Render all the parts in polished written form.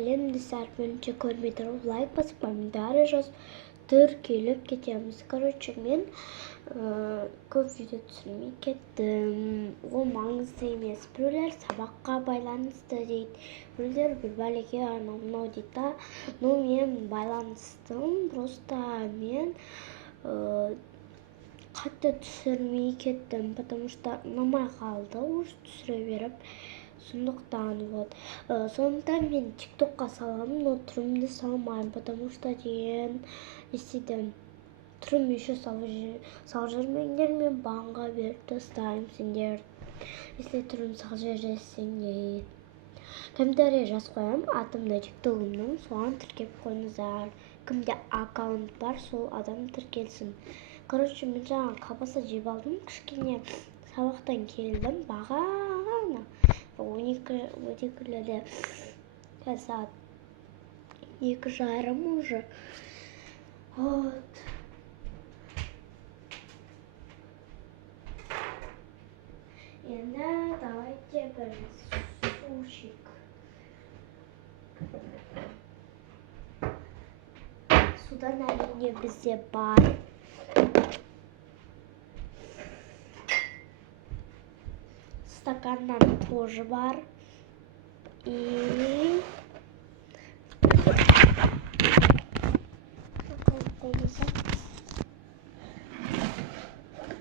сәлем сәрпінші көрмей тұрып лайк басып комментарий жазып тіркеліп кетеміз. Короче, мен көп видео түсірмей кеттім. Ол маңызды емес. Біреулер сабаққа байланысты дейді, біреулер бір бәлеге анау дейді. Но мен байланыстым, просто мен қатты түсірмей кеттім, потому что ұнамай қалды уже түсіре беріп. Сондықтан вот. Сондықтан мен тиктокқа саламын, но түрімді салмаймын, потому что деген естедім. Түрім еще сал жүрмеңдер, мен банға беріп тастаймын сендер. Если түрім сал жүресіңдер. Комментарий жаз қоям, атымда тиктогымның, соған тіркеп қойыңыздар. Кімде аккаунт бар, сол адам тіркелсін. Короче, мен жаңа колбаса жеп алдым, кішкене сабақтан келдім, бағана 12-лерде, сағат 2:30 уже. Вот. Енді давайте бір сушик. Судан әрине бізде бар. Стаканнан тоже бар. И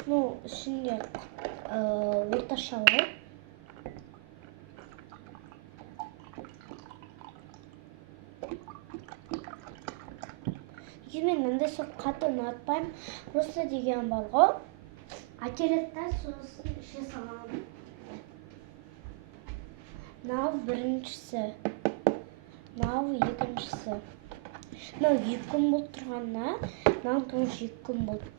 ну, ішінде орташалы. Мен мындай соқ қатты ұнатпаймын. Просто деген бар ғой. Әкеледі да сосын іше саламын. Мынау біріншісі. Мынау екіншісі. Мынау 2 күн болып тұрғанда, мынау тоже 2 күн болды.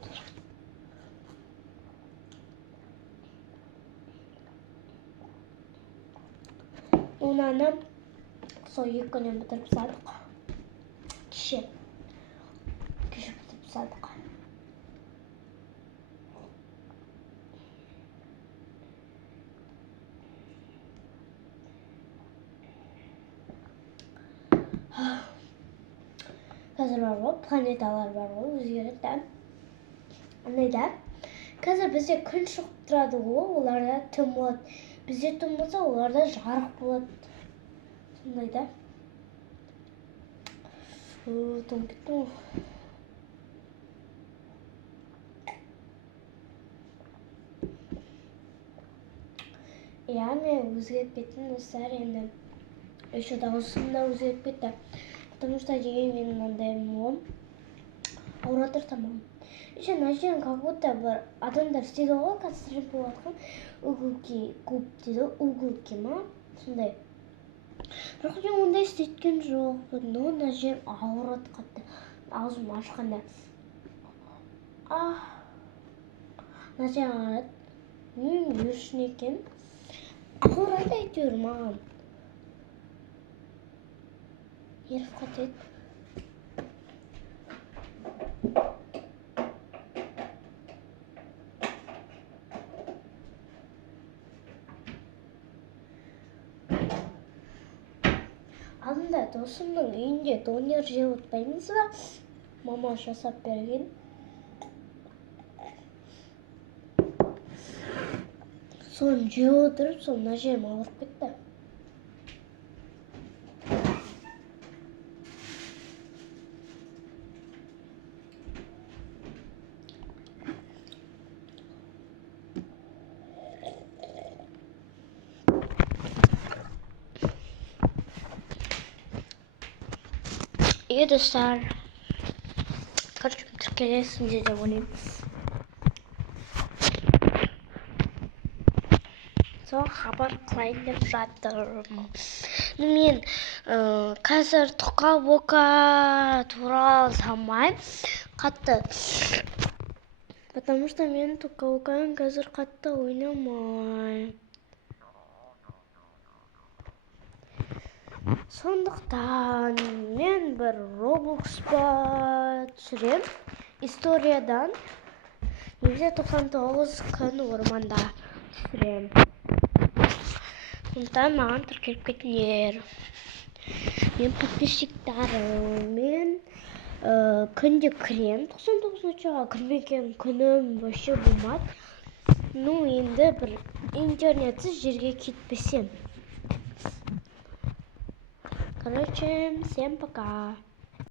Онаны сол 2 күннен бітіріп тастадық. Кеше бітіріп тастадық. Қазір бар ғой, планеталар бар ғой, өзгереді. Андайда, қазір бізде күн шығып тұрады ғой, оларда түн болады. Бізде түн болса, оларда жарық болады. Сондайда. Түн кетті. Яғни өзгеріп кетті достар, енді. Еще дауысым да өзгеріп кетті. Потому что деген мен мынандай ауратыр тамам. Еще начнем как будто бір адамдар істеді ғой, қазір болып жатқан угілки көп дейді, угілки ма? Сондай. Бірақ мен ондай істеткен жоқ, но мына жер ауырады қатты. Аузым ашқанда. Мына жер ауырады. Не үшін екен? Ауырады әйтеуір маған. Еріп қатайды. Алдында досымның үйінде донер жеп отпаймыз ба? Мама жасап берген. Соны жеп отырып, сол мына жерім ауырып кетті. И достар. Короче, тіркелесіңдер деп ойлаймын. Сол хабар қылайын деп жатырмын. Мен қазір Тока-бока туралы салмаймын қатты. Потому что мен Тока-боканың қазір қатты ойнамаймын. Сондықтан мен бір Roblox-па түсірем. Историядан. Немесе 99 күн орманда түсірем. Сондықтан маған тіркеліп кетіңдер. мен подписчиктарым мен күнде кірем 99-ға кірмеген күнім вообще болмады. Ну енді бір интернетсіз жерге кетпесем. Короче, всем пока.